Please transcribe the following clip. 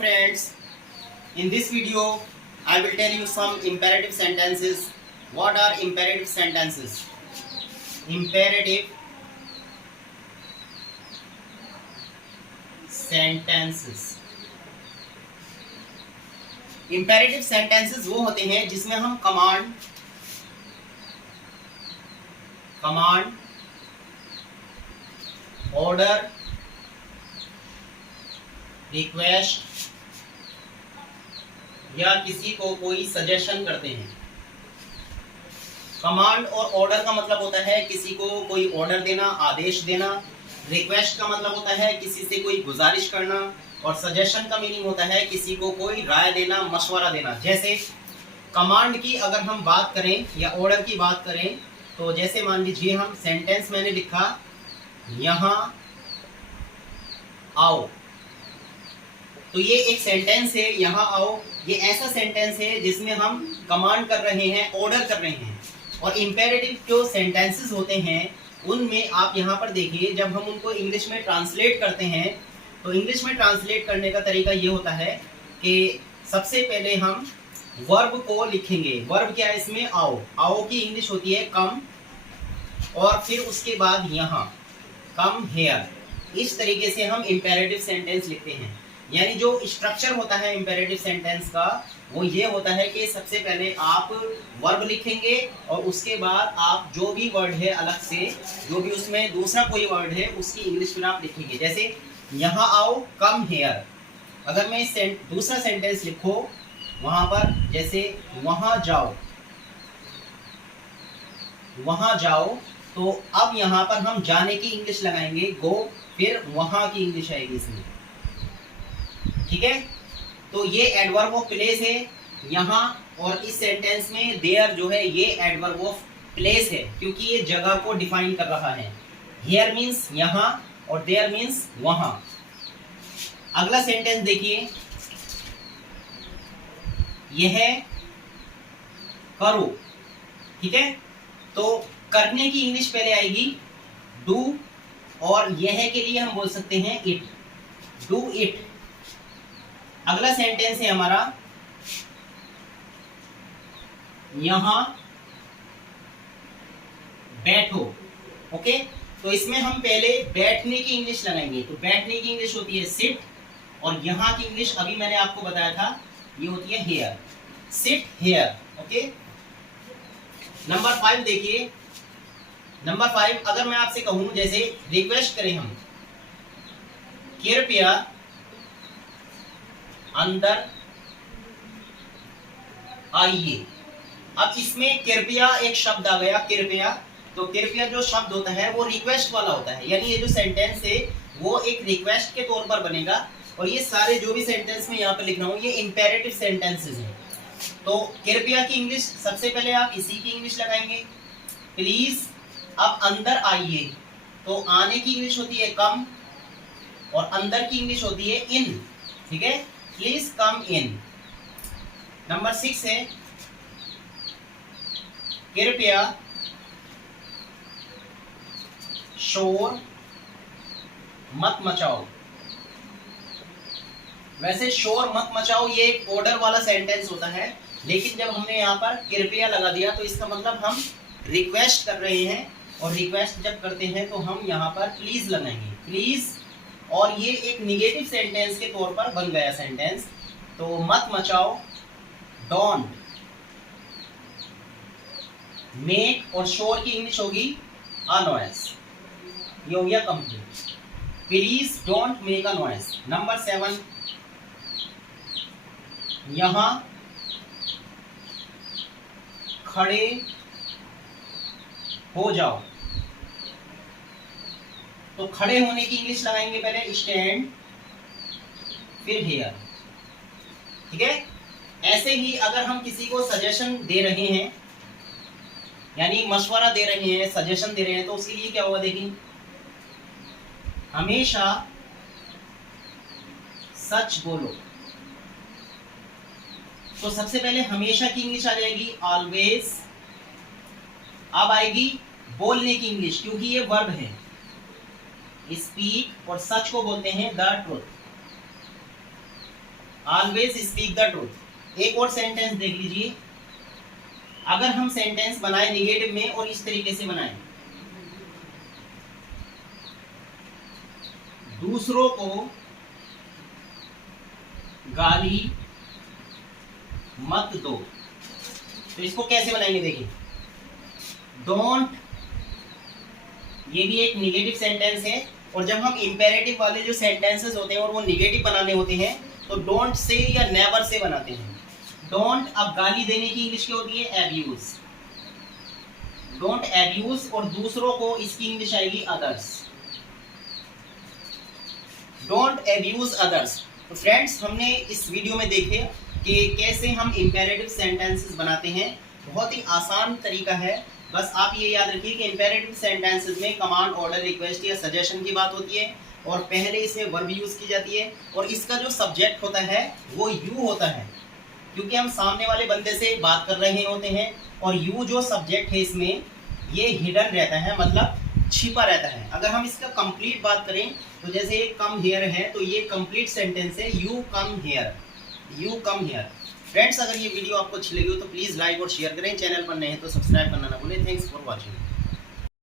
friends, in this video I will tell you some imperative sentences. What are imperative sentences? Imperative sentences. Imperative sentences वो होते हैं जिसमें हम command, order, request या किसी को कोई सजेशन करते हैं। कमांड और ऑर्डर का मतलब होता है किसी को कोई ऑर्डर देना, आदेश देना। रिक्वेस्ट का मतलब होता है किसी से कोई गुजारिश करना, और सजेशन का मीनिंग होता है किसी को कोई राय देना, मशवरा देना। जैसे कमांड की अगर हम बात करें या ऑर्डर की बात करें तो जैसे मान लीजिए हम सेंटेंस मैंने लिखा यहाँ आओ, तो ये एक सेंटेंस है यहाँ आओ। ये ऐसा सेंटेंस है जिसमें हम कमांड कर रहे हैं, ऑर्डर कर रहे हैं। और इम्पेरेटिव जो सेंटेंसेस होते हैं उनमें आप यहाँ पर देखिए, जब हम उनको इंग्लिश में ट्रांसलेट करते हैं तो इंग्लिश में ट्रांसलेट करने का तरीका ये होता है कि सबसे पहले हम वर्ब को लिखेंगे। वर्ब क्या है इसमें? आओ। आओ की इंग्लिश होती है कम, और फिर उसके बाद यहाँ कम हेयर। इस तरीके से हम इम्पेरेटिव सेंटेंस लिखते हैं। यानी जो स्ट्रक्चर होता है इम्पेरेटिव सेंटेंस का वो ये होता है कि सबसे पहले आप वर्ब लिखेंगे और उसके बाद आप जो भी वर्ड है अलग से, जो भी उसमें दूसरा कोई वर्ड है उसकी इंग्लिश फिर आप लिखेंगे। जैसे यहाँ आओ, कम हेयर। अगर मैं दूसरा सेंटेंस लिखो वहां पर, जैसे वहां जाओ, वहां जाओ, तो अब यहाँ पर हम जाने की इंग्लिश लगाएंगे गो, फिर वहां की इंग्लिश आएगी इसमें। ठीक है, तो ये एडवर्ब ऑफ प्लेस है यहाँ, और इस सेंटेंस में देयर जो है ये एडवर्ब ऑफ प्लेस है क्योंकि ये जगह को डिफाइन कर रहा है। हियर मीन्स यहाँ और देयर मीन्स वहां। अगला सेंटेंस देखिए, यह करो। ठीक है, तो करने की इंग्लिश पहले आएगी डू, और यह के लिए हम बोल सकते हैं इट, डू इट। अगला सेंटेंस है हमारा यहां बैठो। ओके, तो इसमें हम पहले बैठने की इंग्लिश लगाएंगे। तो बैठने की इंग्लिश होती है सिट, और यहाँ की इंग्लिश अभी मैंने आपको बताया था ये होती है here, sit here. Okay, number 5 देखिए। नंबर 5 अगर मैं आपसे कहूं, जैसे रिक्वेस्ट करें हम, कृपया अंदर आइए। अब इसमें कृपया एक शब्द आ गया, कृपया। तो कृपया जो शब्द होता है वो रिक्वेस्ट वाला होता है, यानी ये जो सेंटेंस है वो एक रिक्वेस्ट के तौर पर बनेगा। और ये सारे जो भी सेंटेंस में यहाँ पे लिख रहा हूँ ये इम्पेरेटिव सेंटेंसेस हैं। तो कृपया की इंग्लिश सबसे पहले आप इसी की इंग्लिश लगाएंगे, प्लीज। अब अंदर आइए, तो आने की इंग्लिश होती है कम, और अंदर की इंग्लिश होती है इन। ठीक है, प्लीज कम इन। नंबर 6 है कृपया शोर मत मचाओ। वैसे शोर मत मचाओ ये एक ऑर्डर वाला सेंटेंस होता है, लेकिन जब हमने यहाँ पर कृपया लगा दिया तो इसका मतलब हम रिक्वेस्ट कर रहे हैं, और रिक्वेस्ट जब करते हैं तो हम यहाँ पर प्लीज लगाएंगे, प्लीज। और ये एक निगेटिव सेंटेंस के तौर पर बन गया सेंटेंस। तो मत मचाओ, डोंट। मेक और शोर की इंग्लिश होगी अ नॉइज, ये हो गया complete. Please don't make a noise. Number 7 यहां खड़े हो जाओ। तो खड़े होने की इंग्लिश लगाएंगे पहले स्टैंड, फिर हियर। ठीक है, ऐसे ही अगर हम किसी को सजेशन दे रहे हैं, यानी मशवरा दे रहे हैं, सजेशन दे रहे हैं, तो उसके लिए क्या होगा देखिए, हमेशा सच बोलो। तो सबसे पहले हमेशा की इंग्लिश आ जाएगी ऑलवेज। अब आएगी बोलने की इंग्लिश, क्योंकि ये वर्ब है, स्पीक, और सच को बोलते हैं the truth. Always speak the truth. एक और सेंटेंस देख लीजिए, अगर हम सेंटेंस बनाए निगेटिव में और इस तरीके से बनाए, दूसरों को गाली मत दो, तो इसको कैसे बनाएंगे देखिए, डोंट, ये भी एक निगेटिव सेंटेंस है। और जब हम इंपेरेटिव वाले जो सेंटेंसेस होते हैं और वो निगेटिव बनाने होते हैं तो डोंट से या नेवर से बनाते हैं। डोंट, अब गाली देने की इंग्लिश क्या होती है, एब्यूज। डोंट एब्यूज, और दूसरों को इसकी इंग्लिश आएगी अदर्स। Don't abuse others. तो फ्रेंड्स, हमने इस वीडियो में देखे कि कैसे हम इंपेरेटिव सेंटेंसेस बनाते हैं। बहुत ही आसान तरीका है, बस आप ये याद रखिए कि इंपेरेटिव सेंटेंसेस में कमांड, ऑर्डर, रिक्वेस्ट या सजेशन की बात होती है और पहले इसमें वर्ब यूज की जाती है और इसका जो सब्जेक्ट होता है वो यू होता है, क्योंकि हम सामने वाले बंदे से बात कर रहे होते हैं और यू जो सब्जेक्ट है इसमें ये हिडन रहता है, मतलब छिपा रहता है। अगर हम इसका कंप्लीट बात करें तो जैसे ये कम हियर है तो ये कंप्लीट सेंटेंस है, you come here, you come here. Friends, अगर ये वीडियो आपको अच्छी लगी हो तो प्लीज़ लाइक और शेयर करें। चैनल पर नए हैं तो सब्सक्राइब करना ना भूलें। Thanks for watching.